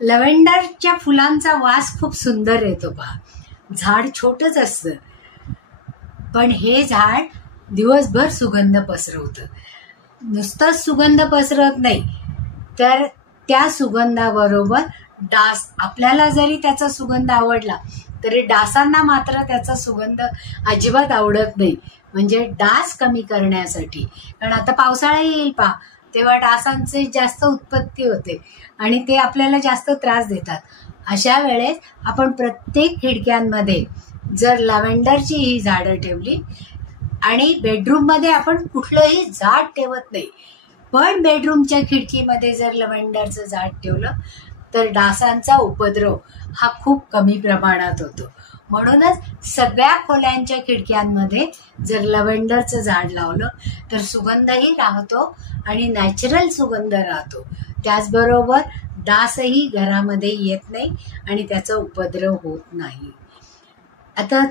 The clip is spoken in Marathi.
लव्हेंडरच्या फुलांचा वास खूप सुंदर येतो पहा. झाड छोटच असतं, पण हे झाड दिवसभर सुगंध पसरवतं. नुसतंच सुगंध पसरवत नाही, तर त्या सुगंधाबरोबर डास, आपल्याला जरी त्याचा सुगंध आवडला तरी डासांना मात्र त्याचा सुगंध अजिबात आवडत नाही. म्हणजे डास कमी करण्यासाठी, कारण आता पावसाळा येईल पहा, तेव्हा डासांची जास्त उत्पत्ती होते आणि ते आपल्याला जास्त त्रास देतात. अशा वेळेस आपण प्रत्येक खिडक्यांमध्ये जर लव्हेंडरची ही झाडं ठेवली, आणि बेडरूममध्ये आपण कुठलंही झाड ठेवत नाही, पण बेडरूमच्या खिडकीमध्ये जर लव्हेंडरचं झाड ठेवलं तर डासांचा उपद्रव हा खूप कमी प्रमाणात होतो. म्हणूनच सगळ्या खोल्यांच्या खिडक्यांमध्ये जर लव्हेंडरचं झाड लावलं तर सुगंधही राहतो आणि नॅचरल सुगंध राहतो. त्याचबरोबर डासही घरामध्ये येत नाही आणि त्याचा उपद्रव होत नाही. आता